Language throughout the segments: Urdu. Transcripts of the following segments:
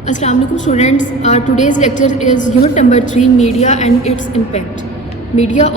Assalamu alaikum students. Our today's lecture is unit number 3 media and its impact. Media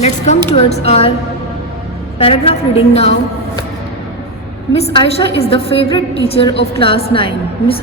Let's come towards our paragraph reading now. Miss Aisha is the favorite teacher of class 9. Miss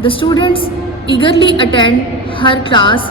The students eagerly attend her class.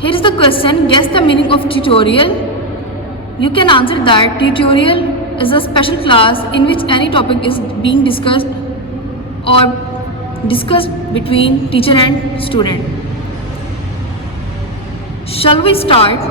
Here is the question, guess the meaning of tutorial. You can answer that tutorial is a special class in which any topic is being discussed or discussed between teacher and student. Shall we start?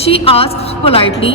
She asked politely.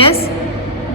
Yes.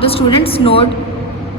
The students nodded.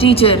Teacher.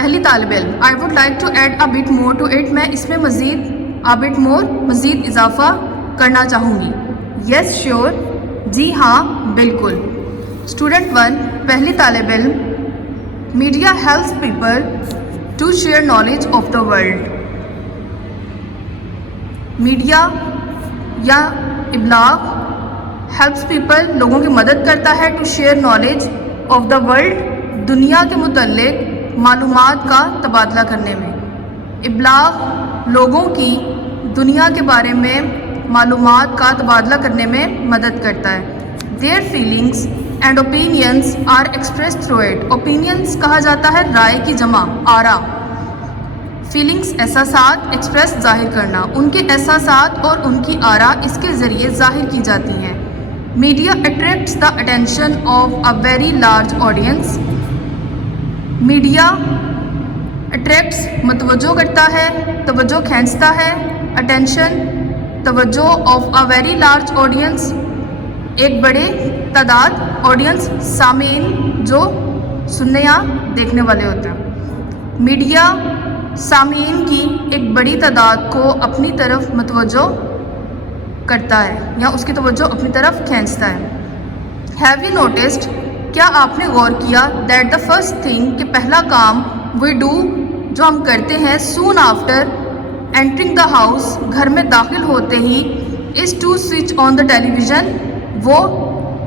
پہلی طالب علم. I would like to add a bit more to it. میں اس میں مزید اضافہ کرنا چاہوں گی. Yes sure. جی ہاں بالکل. اسٹوڈنٹ 1 پہلی طالب علم. Media helps people to share knowledge of the world. Media یا ابلاغ helps people لوگوں کی مدد کرتا ہے to share knowledge of the world دنیا کے متعلق معلومات کا تبادلہ کرنے میں. ابلاغ لوگوں کی دنیا کے بارے میں معلومات کا تبادلہ کرنے میں مدد کرتا ہے. Their feelings and opinions are expressed through it. Opinions کہا جاتا ہے رائے کی جمع, آرا. فیلنگس احساسات, ایکسپریس ظاہر کرنا. ان کے احساسات اور ان کی آرا اس کے ذریعے ظاہر کی جاتی ہیں. Media attracts the attention of a very large audience. Media attracts متوجہ کرتا ہے, توجہ کھینچتا ہے. اٹینشن توجہ of a very large audience ایک بڑے تعداد, آڈینس سامعین جو سننے یا دیکھنے والے ہوتے ہیں. میڈیا سامعین کی ایک بڑی تعداد کو اپنی طرف متوجہ کرتا ہے یا اس کی توجہ اپنی طرف کھینچتا ہے. Have you noticed کیا آپ نے غور کیا that the first thing کہ پہلا کام we do جو ہم کرتے ہیں soon after entering the house گھر میں داخل ہوتے ہی is to switch on the television وہ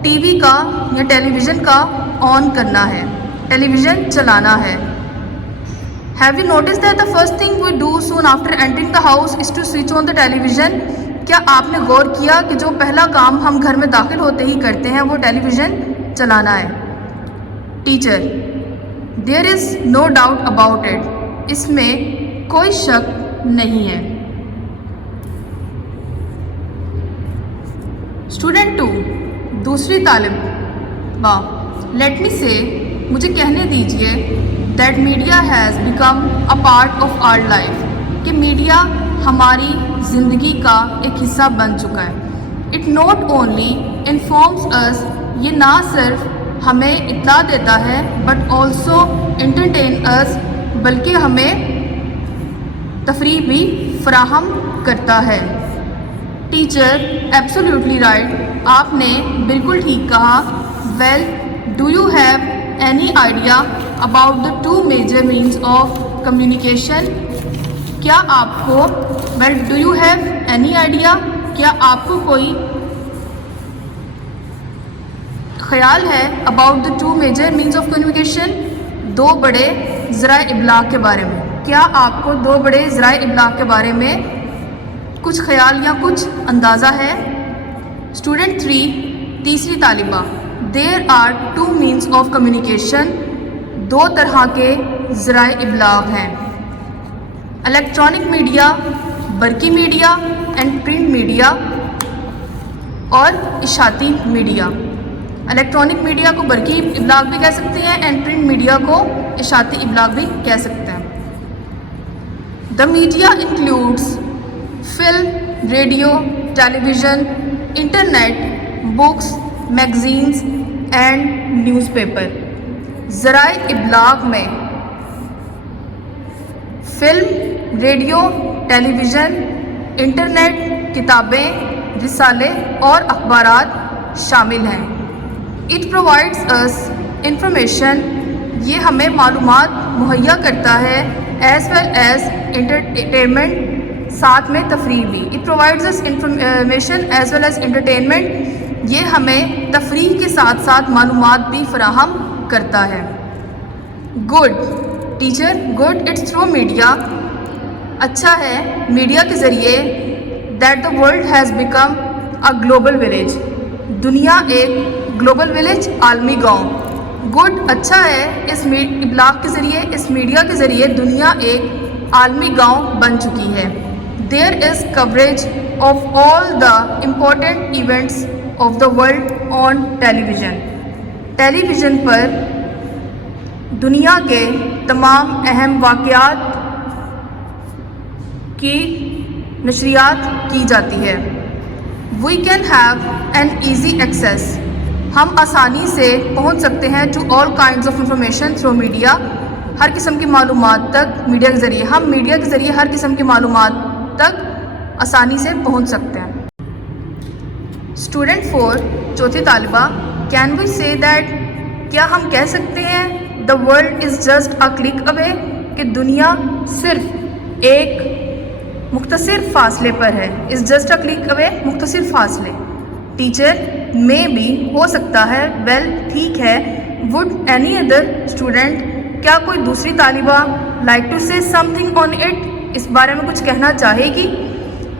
ٹی وی کا یا ٹیلی ویژن کا آن کرنا ہے, ٹیلی ویژن چلانا ہے. Have you noticed that the first thing we do soon after entering the house is to switch on the television کیا آپ نے غور کیا کہ جو پہلا کام ہم گھر میں داخل ہوتے ہی کرتے ہیں وہ ٹیلی ویژن چلانا ہے. Teacher There is no doubt about it اس میں کوئی شک نہیں ہے. اسٹوڈنٹ 2 دوسری طالب لیٹ می سے مجھے کہنے دیجئے that media has become a part of our life کہ میڈیا ہماری زندگی کا ایک حصہ بن چکا ہے. It not only informs us یہ نہ صرف ہمیں اطلاع دیتا ہے but also entertain us بلکہ ہمیں تفریح بھی فراہم کرتا ہے. ٹیچر absolutely right آپ نے بالکل ٹھیک کہا. Well do you have any idea about the two major means of communication کیا آپ کو well do you have any idea کیا آپ کو کوئی خیال ہے about the two major means of communication دو بڑے ذرائع ابلاغ کے بارے میں. کیا آپ کو دو بڑے ذرائع ابلاغ کے بارے میں کچھ خیال یا کچھ اندازہ ہے. اسٹوڈنٹ 3 تیسری طالبہ There are two means of communication دو طرح کے ذرائع ابلاغ ہیں. الیکٹرانک میڈیا برقی میڈیا اینڈ پرنٹ میڈیا اور اشاعتی میڈیا. الیکٹرانک میڈیا کو برقی ابلاغ بھی کہہ سکتے ہیں اینڈ پرنٹ میڈیا کو اشاعتی ابلاغ بھی کہہ سکتے ہیں. The media includes film, radio, television, internet, books, magazines and newspaper. ذرائع ابلاغ میں film, radio, television, internet, کتابیں, رسالے اور اخبارات شامل ہیں. It provides us information یہ ہمیں معلومات مہیا کرتا ہے as well as entertainment ساتھ میں تفریح بھی. It provides us information as well as entertainment یہ ہمیں تفریح کے ساتھ ساتھ معلومات بھی فراہم کرتا ہے. Good teacher good it's through media اچھا ہے میڈیا کے ذریعے that the world has become a global village دنیا ایک گلوبل ولیج عالمی گاؤں. گڈ اچھا ہے اس ابلاغ کے ذریعے اس میڈیا کے ذریعے دنیا ایک عالمی گاؤں بن چکی ہے. There is coverage of all the important events of the world on television. Television پر دنیا کے تمام اہم واقعات کی نشریات کی جاتی ہے. We can have an easy access ہم آسانی سے پہنچ سکتے ہیں to all kinds of information through media ہر قسم کی معلومات تک میڈیا کے ذریعے، ہم میڈیا کے ذریعے ہر قسم کی معلومات تک آسانی سے پہنچ سکتے ہیں۔ اسٹوڈنٹ 4 چوتھی طالبہ، کین وی سے دیٹ، کیا ہم کہہ سکتے ہیں the world is just a click away, کہ دنیا صرف ایک مختصر فاصلے پر ہے، از جسٹ اے کلک اوے، مختصر فاصلے۔ ٹیچر، مے بی، ہو سکتا ہے، ویل، ٹھیک ہے، وڈ اینی ادر اسٹوڈنٹ، کیا کوئی دوسری طالبہ، لائک ٹو سے سم تھنگ آن اٹ، اس بارے میں کچھ کہنا چاہے گی؟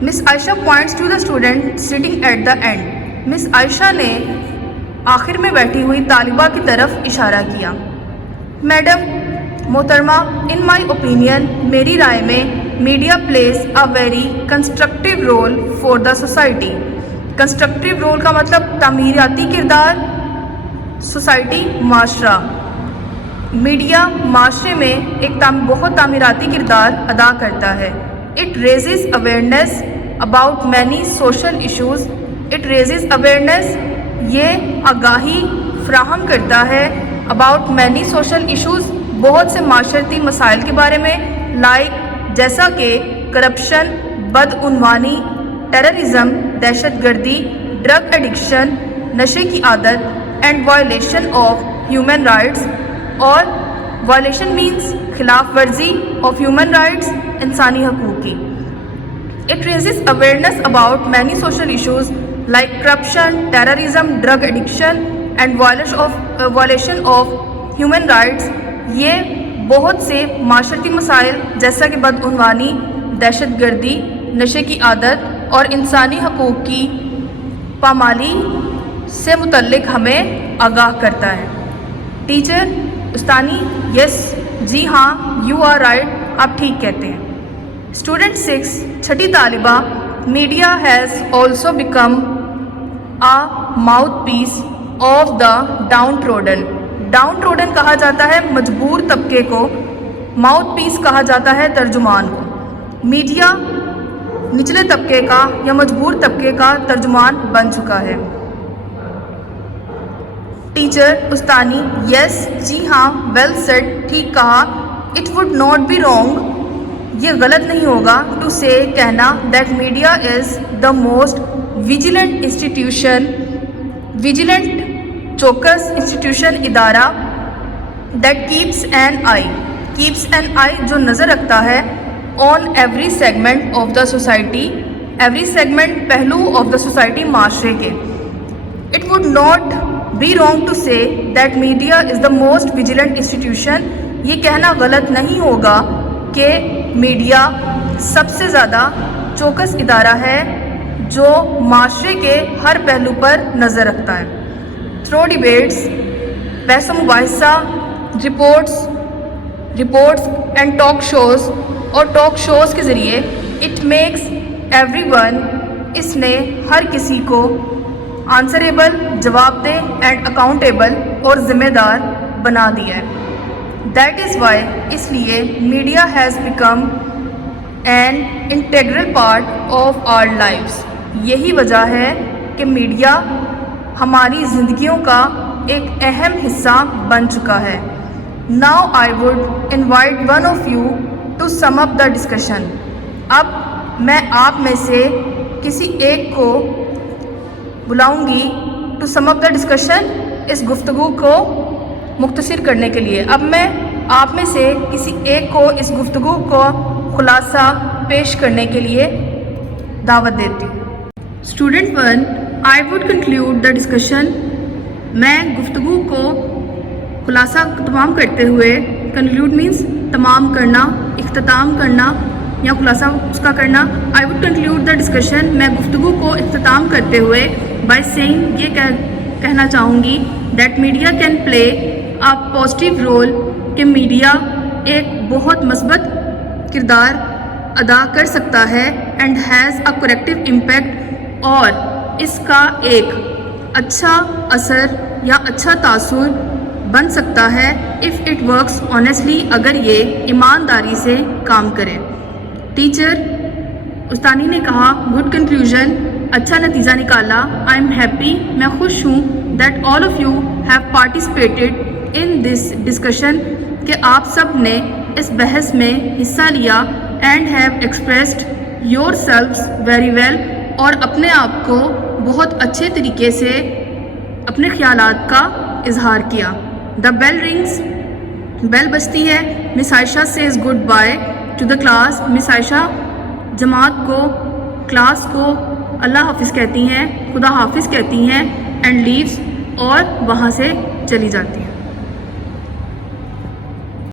Miss Ayesha points to the student sitting at the end, miss Ayesha نے آخر میں بیٹھی ہوئی طالبہ کی طرف اشارہ کیا۔ میڈم محترمہ، ان مائی اوپینین، میری رائے میں، media plays a very constructive role for the society. Constructive role کا مطلب تعمیراتی کردار، سوسائٹی معاشرہ، میڈیا معاشرے میں ایک بہت تعمیراتی کردار ادا کرتا ہے۔ It raises awareness about many social issues, it raises awareness, یہ آگاہی فراہم کرتا ہے، اباؤٹ مینی سوشل ایشوز، بہت سے معاشرتی مسائل کے بارے میں، لائک جیسا کہ کرپشن، بدعنوانی، ٹیررزم، دہشت گردی، ڈرگ ایڈکشن، نشے کی عادت، and violation of human rights, اور وائلیشن مینس خلاف ورزی آف ہیومن رائٹس، انسانی حقوق کی۔ It raises awareness about many social issues like corruption, terrorism, drug addiction and violation of human rights, یہ بہت سے معاشرتی مسائل جیسا کہ بدعنوانی، دہشت گردی، نشے کی عادت اور انسانی حقوق کی پامالی سے متعلق ہمیں آگاہ کرتا ہے۔ ٹیچر استانی، یس، جی ہاں، یو آر رائٹ، آپ ٹھیک کہتے ہیں۔ اسٹوڈنٹ 6 چھٹی طالبہ، media has also become a mouthpiece of the downtrodden. Downtrodden کہا جاتا ہے مجبور طبقے کو، ماؤتھ پیس کہا جاتا ہے ترجمان کو۔ میڈیا نچلے طبقے کا یا مجبور طبقے کا ترجمان بن چکا ہے۔ ٹیچر استانی، یس، جی ہاں، ویل سیڈ، ٹھیک کہا۔ It would not be wrong, یہ غلط نہیں ہوگا، ٹو سے کہنا، that media is the most vigilant institution, vigilant چوکس انسٹیٹیوشن، ادارہ، that keeps an eye, keeps an eye جو نظر رکھتا ہے، on every segment of the society, every segment پہلو آف دا سوسائٹی، معاشرے کے۔ It would not be wrong to say that media is the most vigilant institution, یہ کہنا غلط نہیں ہوگا کہ میڈیا سب سے زیادہ چوکس ادارہ ہے جو معاشرے کے ہر پہلو پر نظر رکھتا ہے۔ تھرو ڈیبیٹس، بحث و مباحثہ، رپورٹس اینڈ ٹاک شوز، اور ٹاک شوز کے ذریعے، اٹ میکس ایوری ون، اس نے ہر کسی کو آنسریبل، جواب دہ، اینڈ اکاؤنٹیبل، اور ذمہ دار بنا دیا ہے۔ دیٹ از وائی، اس لیے، media has become an integral part of our lifes, یہی وجہ ہے کہ میڈیا ہماری زندگیوں کا ایک اہم حصہ بن چکا ہے۔ Now I would invite one of you to sum up the discussion, اب میں آپ میں سے کسی ایک کو بلاؤں گی، to sum up the discussion, اس گفتگو کو مختصر کرنے کے لیے۔ اب میں آپ میں سے کسی ایک کو اس گفتگو کو خلاصہ پیش کرنے کے لیے دعوت دیتی ہوں۔ Student 1، I would conclude the discussion, میں گفتگو کو خلاصہ تمام کرتے ہوئے، کنکلیوڈ مینس تمام کرنا، اختتام کرنا یا خلاصہ اس کا کرنا۔ I would conclude the discussion, میں گفتگو کو اختتام کرتے ہوئے، بائی سینگ، یہ کہنا چاہوں گی، that media can play a positive role, کہ میڈیا ایک بہت مثبت کردار ادا کر سکتا ہے، and has a corrective impact, اور اس کا ایک اچھا اثر یا اچھا تاثر بن سکتا ہے، اف اٹ ورکس آنیسٹلی، اگر یہ ایمانداری سے کام کرے۔ ٹیچر استانی نے کہا، گڈ کنکلوژن، اچھا نتیجہ نکالا۔ آئی ایم ہیپی، میں خوش ہوں، that all of you have participated in this discussion, کہ آپ سب نے اس بحث میں حصہ لیا and have expressed yourselves very well, اور اپنے آپ کو بہت اچھے طریقے سے اپنے خیالات کا اظہار کیا۔ دا بیل رنگس، بیل بجتی ہے۔ Miss Ayesha says goodbye to the class, miss Ayesha جماعت کو، کلاس کو اللہ حافظ کہتی ہیں، خدا حافظ کہتی ہیں، اینڈ لیوز، اور وہاں سے چلی جاتی ہیں۔